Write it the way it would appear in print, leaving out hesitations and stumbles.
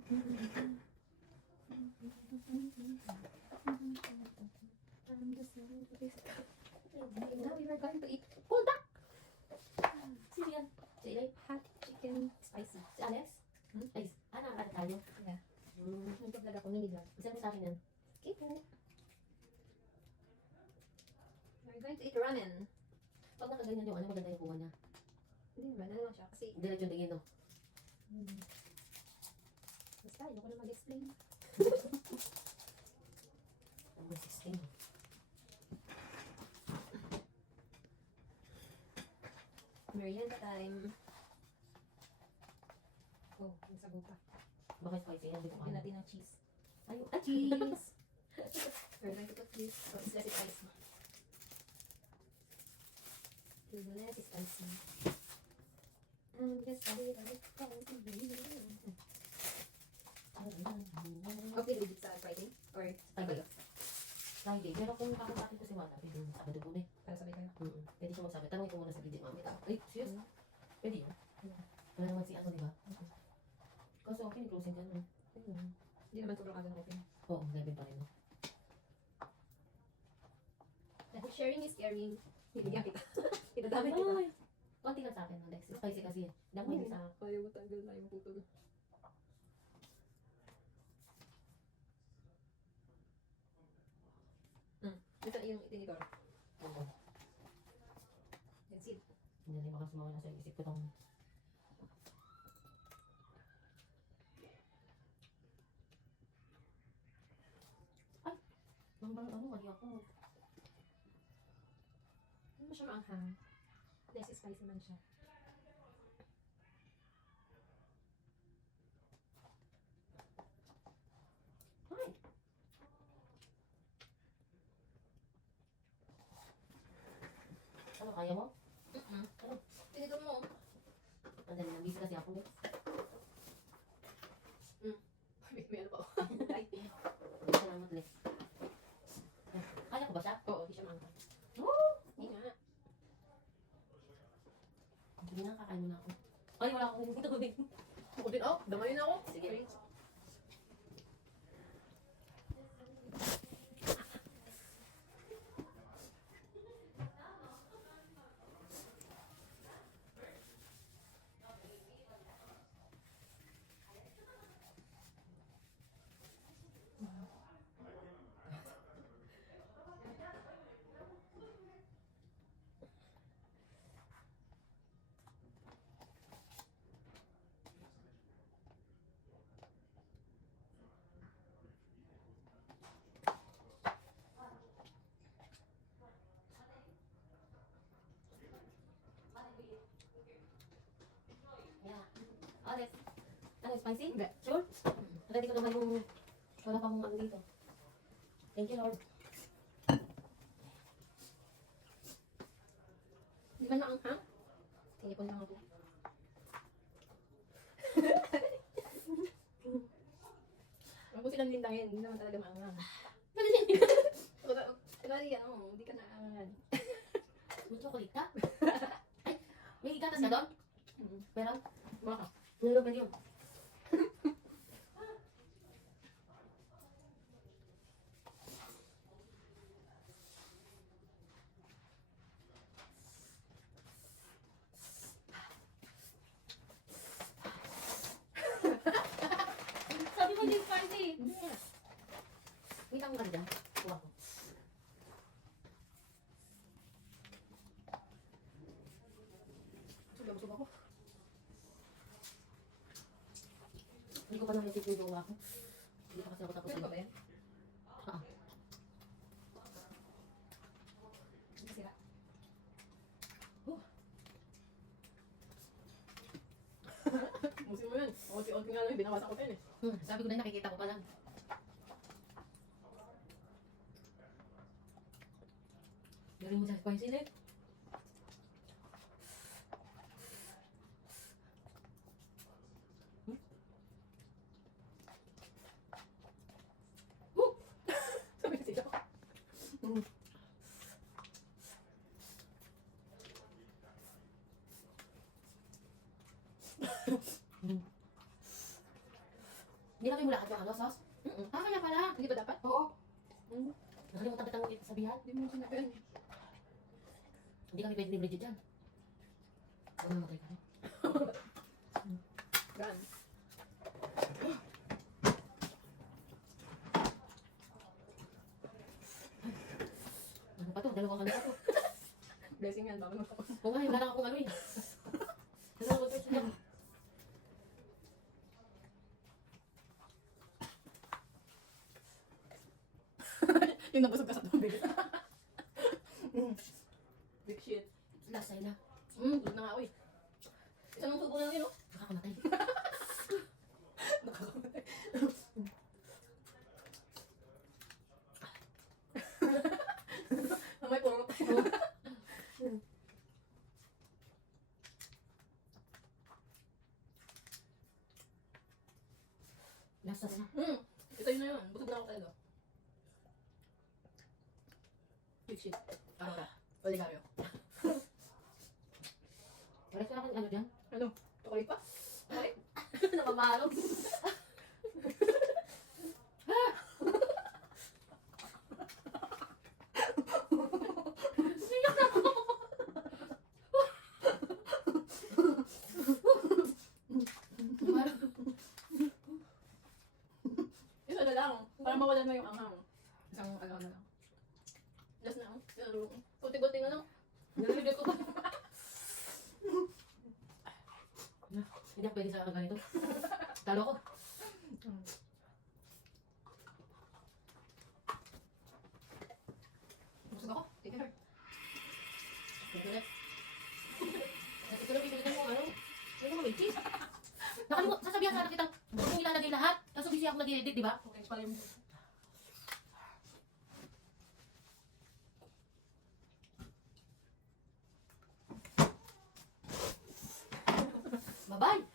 Now we were going to eat pulled duck. Sino yan? Si Ilay? Hot chicken spicy. Si Alex? Ay, nakakata tayo. Yeah. Nag-vlog ako ng video. Isa mo sa akin yan. Okay po. We're going to eat ramen. Pag nakaganyan yung ano, maganda yung bunga niya. Hindi naman, ano lang siya. Kasi, Diretso yung tingin, no? basta, hindi ko na mag-explain. Number 16. Merienda time. Oh, yung sago pa. Baka spicy yan, di ko Lagyan kaya. natin ng cheese. Ay, cheese! We're going to put this. So, it's less spicy. It's less spicy. Just a little bit spicy. Okay, do it sa Friday? Or Friday. Friday. Pero kung kakapatin ko si Wanda, pwede yung Sabado po na eh. para sabay kayo? Pwede siya magsabi. Tanongin ko muna sa video mamaya. Ay, serious? Pwede yun? Wala naman si ano, di ba? Kaso okay, closing ka naman. Hindi naman sobrang aga na open. Oo, 11 pa rin. No? Dahil sharing is caring. Bibigyan kita. Pinadami kita. Ay! Konti lang sa akin, Alex. Spicy kasi yan. Damo hindi sa... Ayaw mo tanggal na yung putol. Ito yung itinidor. Oo. Yung seed. Hindi na baka sumawala sa isip ko tong... Ay! Bang ano, mali ako. Hindi mo siya maanghang. Less spicy man siya. Ay! Ano, kaya mo? Tinidor mo. Ang dali lang, busy kasi ako, guys. May ano pa. Salamat, Lex. Kaya ko ba siya? Oo, hindi siya maanghang. Oo! Hindi nga. Sige na, kakain muna ako. Ay, wala akong hindi tubig. Ako din, oh. Damay na ako. Sige. Yeah. Alex, ano, spicy? Hindi. Sure? Ready ko naman yung... Wala pang ano dito. Thank you, Lord. Di ba naanghang? Tinipon lang ako. Huwag mo silang lindangin. Hindi naman talaga maanghang. Kunwari, ano, hindi ka naangan. May chocolate ka? Ay, may gatas ka doon? Meron? Baka. Meron ba yun? Sabi mo din spicy. Yes. Wait lang ka dyan. Kuha ko. Subang-subang ko. Hindi ko pa na-receive yung gawa ko. Hindi pa kasi ako tapos. Pwede ba ba yan? Ah. Hindi sira. Musin mo yun. Unti-unti nga lang yung binawasan ko yun eh. Sabi ko na nakikita ko pa lang. Galing mo sa spicy na eh. Sabi ko sila. Nilagay mo lahat yung ano, sauce? Ah, kaya pala. Hindi ba dapat? Oo. Mm. Nakalimutan kitang sabihan. Hindi mo sinabi yun. Hindi kami pwede ni Bridget dyan. Huwag namatay kami. Gan. Ano pa to? Dalawang ano pa to? Blessing yan, bago mo. Oo nga, wala lang akong ano eh. Dalawang person lang. Yung nabusog ka sa tubig. Big shit. Last na. Gusto na nga ako eh. Isang subo lang yun, oh. Nakakamatay. Nakakamatay. Mamay puro tayo. Last na. Ito yun na yun. Busog na ako talaga. Big shit. Ano ka? Oligaryo. Pares ka lang ano dyan? Ano? Chocolate pa? Chocolate? Nakamalog. Isa na lang. Para mawalan mo yung anghang. Isang ano na lang. Last na. Puti-puting ano. Nalibig ko pa. Hindi ako pwede sa ganito. Talo ko. Busog ako. Take care. Ito na. Ito na pipilitan mo ano? Ano mo, may cheese? Nakalimut, sasabihan sana kitang huwag mong ilalagay lahat. Kaso busy ako nag-edit, di ba? Okay, expire mo. Bye-bye!